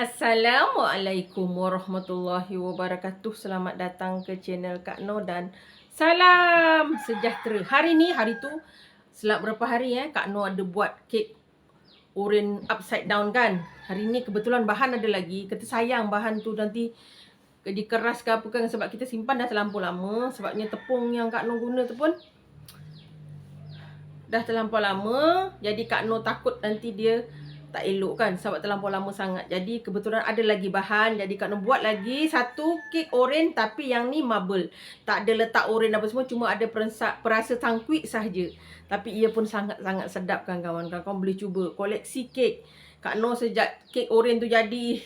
Assalamualaikum warahmatullahi wabarakatuh. Selamat datang ke channel Kak No dan salam sejahtera. Hari ni hari tu selap berapa hari eh Kak No ada buat kek oren upside down kan. Hari ni kebetulan bahan ada lagi. Kata sayang bahan tu nanti dikeras ke apa kan sebab kita simpan dah terlampau lama sebabnya tepung yang Kak No guna tu pun dah terlampau lama jadi Kak No takut nanti dia tak elok kan sebab terlampau lama sangat. Jadi kebetulan ada lagi bahan. Jadi Kak Nur buat lagi satu kek oren tapi yang ni marble. Tak ada letak oren apa semua cuma ada perasa, perasa tangkuik sahaja. Tapi ia pun sangat-sangat sedap kan kawan. Kawan boleh cuba koleksi kek. Kak Nur sejak kek oren tu jadi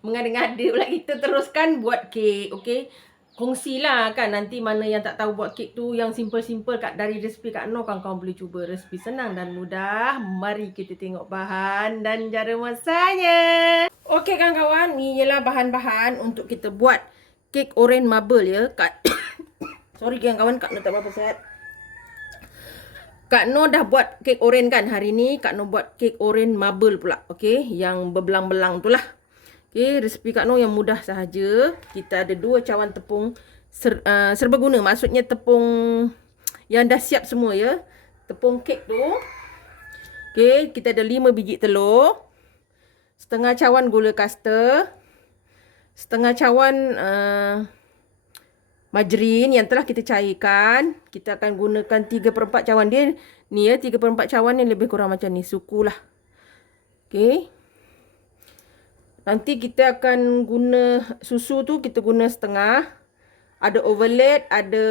mengada-ngada pula kita teruskan buat kek. Okay kongsilah kan nanti mana yang tak tahu buat kek tu yang simple-simple kat dari resipi Kak Noh kan kau boleh cuba resipi senang dan mudah. Mari kita tengok bahan dan cara masaknya. Okey kan kawan, ni ialah bahan-bahan untuk kita buat kek oren marble ya. Kak Sorry kan kawan, Kak Noh tak apa-apa sihat. Kak No dah buat kek oren kan hari ni. Kak No buat kek oren marble pula. Okay. Yang berbelang-belang tu lah. Okey, resipi Kak Noh yang mudah sahaja. Kita ada dua cawan tepung ser, uh, serbaguna. Maksudnya tepung yang dah siap semua ya. Tepung kek tu. Okey, kita ada lima biji telur. Setengah cawan gula kasta. Setengah cawan uh, margarin yang telah kita cairkan. Kita akan gunakan tiga per 4 cawan dia. Ni ya, tiga per 4 cawan ni lebih kurang macam ni. Sukulah. Okey. Nanti kita akan guna susu tu kita guna setengah. Ada overload, ada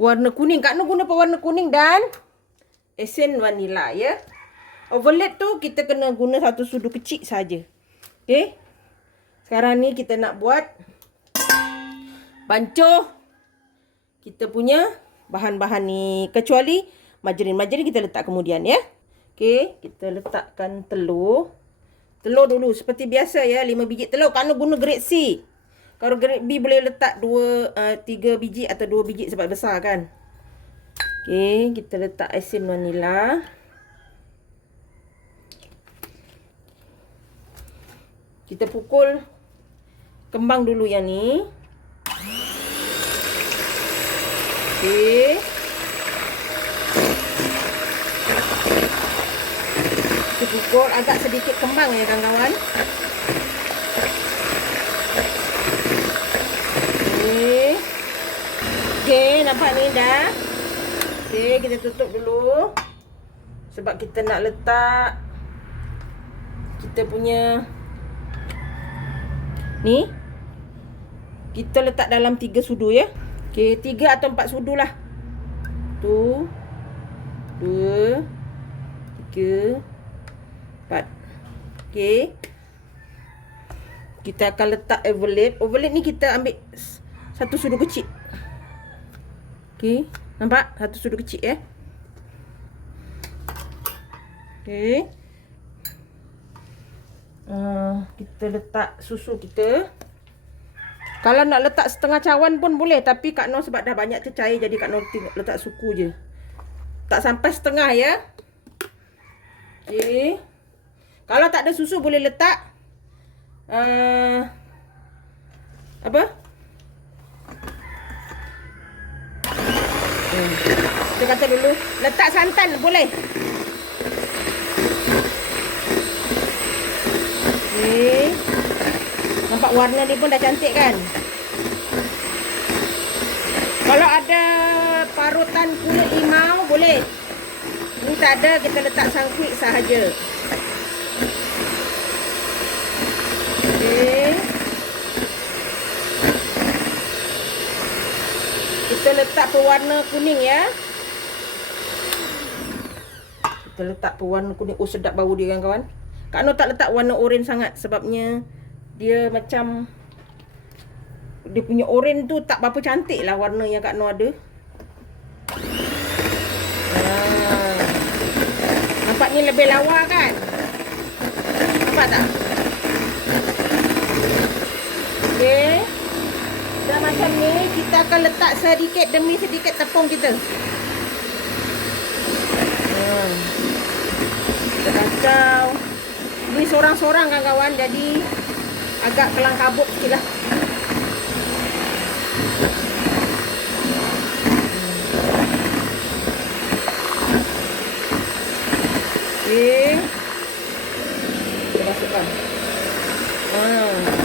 warna kuning. Kak Nur guna warna kuning dan esen vanila ya. Overload tu kita kena guna satu sudu kecil saja. Okey. Sekarang ni kita nak buat bancuh kita punya bahan-bahan ni. Kecuali margarin. Margarin kita letak kemudian ya. Okey, kita letakkan telur. Telur dulu seperti biasa ya, 5 biji telur. Kalau guna grade C. Kalau grade B boleh letak 2 uh, 3 biji atau 2 biji sebab besar kan. Okey, kita letak asin vanila. Kita pukul kembang dulu yang ni. Okey. Pukul agak sedikit kembang ya kawan-kawan. Okey, nampak ni dah. Okey, kita tutup dulu. Sebab kita nak letak kita punya ni kita letak dalam tiga sudu ya. Okey, tiga atau empat sudu lah. Tu. Dua. Tiga. Empat. Okay. Kita akan letak overlap. Overlap ni kita ambil satu sudu kecil. Okay. Nampak? Satu sudu kecil ya. Okay. Uh, kita letak susu kita. Kalau nak letak setengah cawan pun boleh. Tapi Kak Noh sebab dah banyak tercair. Jadi Kak Noh letak suku je. Tak sampai setengah ya. Okay. Kalau tak ada susu boleh letak uh, apa? Hmm. Kita kata dulu letak santan boleh. Okay. Nampak warna dia pun dah cantik kan? Kalau ada parutan kulit limau boleh. Ini tak ada kita letak sangkuit sahaja. Kita letak pewarna kuning ya. Kita letak pewarna kuning. Oh sedap bau dia kan kawan. Kak Nur tak letak warna oren sangat sebabnya dia macam dia punya oren tu tak berapa cantik lah warna yang Kak Nur ada. Ah. Nampaknya lebih lawa kan? Nampak tak? Okey. Dah macam ni, kita akan letak sedikit demi sedikit tepung kita. Hmm. Kita kacau. Ni so sorang-sorang kan kawan jadi agak kelang kabut sikit lah. Okay. Kita masukkan. Ah.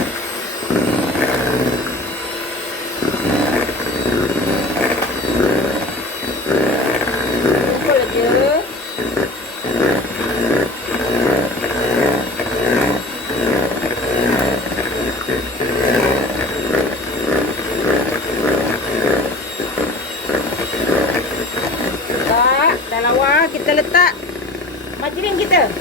Kita letak margarin kita.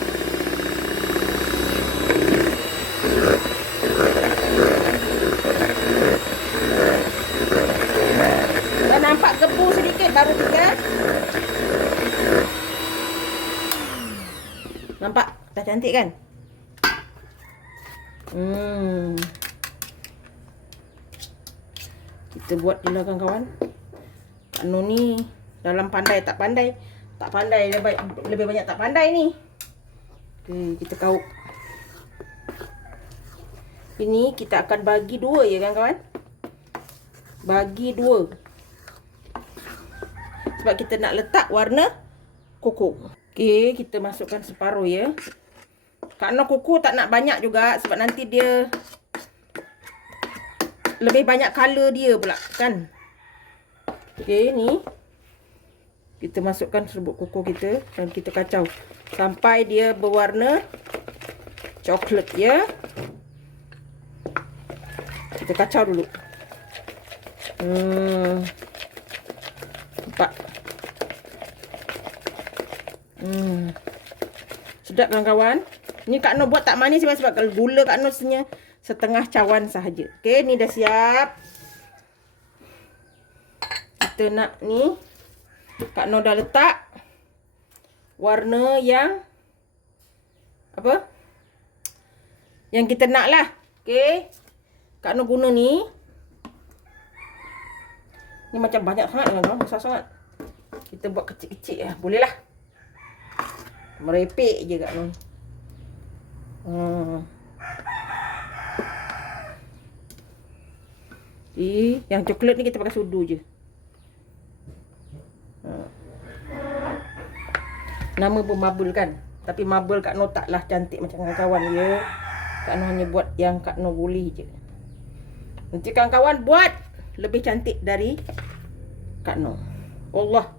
Dah nampak gebu sedikit baru kita. Nampak? Dah cantik kan? Hmm. Kita buat dulu kawan-kawan. Anu ni dalam pandai tak pandai tak pandai lebih, lebih banyak tak pandai ni. Okey, kita kau. Ini kita akan bagi dua ya kan kawan? Bagi dua. Sebab kita nak letak warna koko. Okey, kita masukkan separuh ya. Kerana koko tak nak banyak juga sebab nanti dia lebih banyak color dia pula kan. Okey, ni kita masukkan serbuk koko kita dan kita kacau sampai dia berwarna coklat ya. Kita kacau dulu. Hmm. Nampak. Hmm. Sedap kan kawan? Ni Kak Noh buat tak manis sebab, sebab gula Kak Noh senyap setengah cawan sahaja. Okey, ni dah siap. Kita nak ni Kak Noh dah letak warna yang apa? Yang kita nak lah. Okay. Kak Noh guna ni. Ni macam banyak sangat kan? Besar sangat. Kita buat kecil-kecil lah. Boleh lah. Merepek je Kak Noh. Hmm. Eh, yang coklat ni kita pakai sudu je. Nama pun marble kan. Tapi marble Kak Noh taklah cantik macam kawan-kawan ya. Kak Noh hanya buat yang Kak Noh boleh je. Nanti kawan-kawan buat lebih cantik dari Kak Noh. Allah.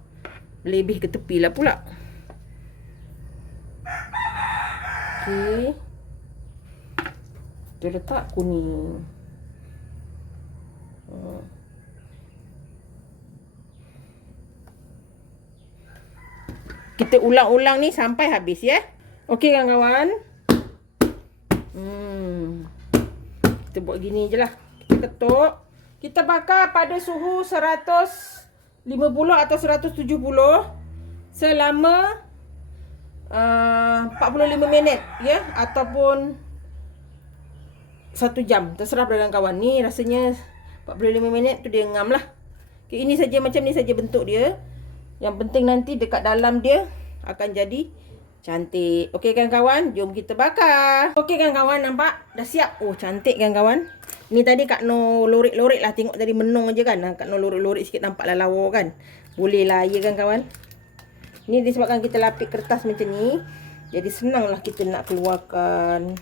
Lebih ke tepi lah pula. Okey. Kita letak kuning. Kita ulang-ulang ni sampai habis ya. Okey kawan-kawan. Hmm. Kita buat gini je lah. Kita ketuk. Kita bakar pada suhu 150 atau 170 selama uh, 45 minit ya ataupun 1 jam. Terserah pada kawan ni rasanya 45 minit tu dia ngam lah. Okay, ini saja macam ni saja bentuk dia. Yang penting nanti dekat dalam dia akan jadi cantik. Okey kan kawan? Jom kita bakar. Okey kan kawan? Nampak? Dah siap. Oh cantik kan kawan? Ni tadi Kak No lorik-lorik lah. Tengok tadi menung aja kan. Kak No lorik-lorik sikit nampak lah lawa kan. Boleh lah ya kan kawan? Ni disebabkan kita lapik kertas macam ni. Jadi senang lah kita nak keluarkan.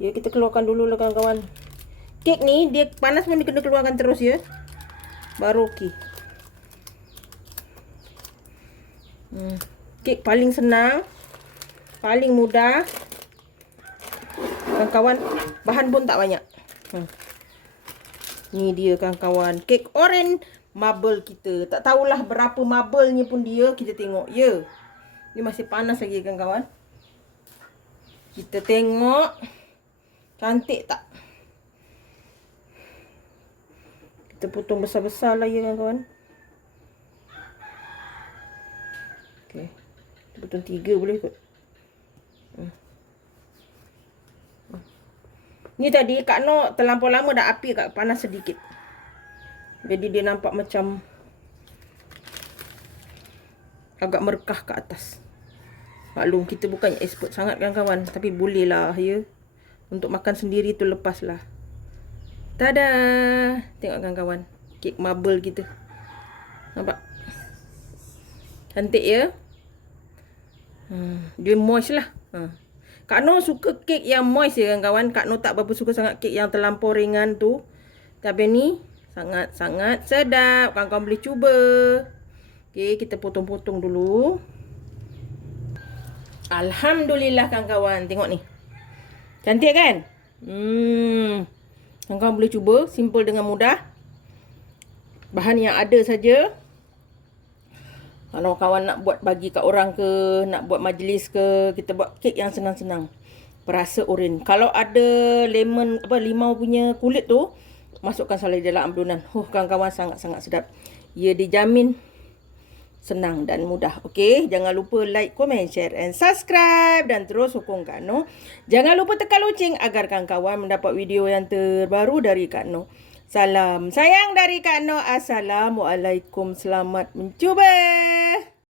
Ya kita keluarkan dulu lah kawan-kawan. Kek ni dia panas pun dia kena keluarkan terus ya. Baru okey. Hmm. Kek paling senang. Paling mudah. Kawan-kawan, bahan pun tak banyak. Hmm. Ni dia kawan-kawan. Kek orange marble kita. Tak tahulah berapa marble-nya pun dia. Kita tengok. Ya. Ni masih panas lagi kawan-kawan. Kita tengok. Cantik tak? Kita potong besar-besar lah ya kawan-kawan. Betul tiga boleh kot. Hmm. Ni tadi Kak No terlampau lama dah api kat panas sedikit. Jadi dia nampak macam agak merekah ke atas. Maklum kita bukan expert sangat kan kawan. Tapi boleh lah ya. Untuk makan sendiri tu lepas lah. Tada! Tengok kan kawan. Kek marble kita. Nampak? Cantik ya? Hmm, dia moist lah. Ha. Kak Noh suka kek yang moist ya kan kawan. Kak Noh tak berapa suka sangat kek yang terlampau ringan tu. Tapi ni sangat-sangat sedap. Kawan-kawan boleh cuba. Okey, kita potong-potong dulu. Alhamdulillah kawan-kawan. Tengok ni. Cantik kan? Hmm. Kawan-kawan boleh cuba. Simple dengan mudah. Bahan yang ada saja. Kalau kawan nak buat bagi kat orang ke, nak buat majlis ke, kita buat kek yang senang-senang. Perasa oren. Kalau ada lemon, apa, limau punya kulit tu, masukkan salad dalam adonan. Huh, kawan-kawan sangat-sangat sedap. Ia dijamin senang dan mudah. Okey, jangan lupa like, comment, share and subscribe dan terus sokong Kak Noh. Jangan lupa tekan loceng agar kawan-kawan mendapat video yang terbaru dari Kak Noh. Salam sayang dari Kak Noh. Assalamualaikum. Selamat mencuba.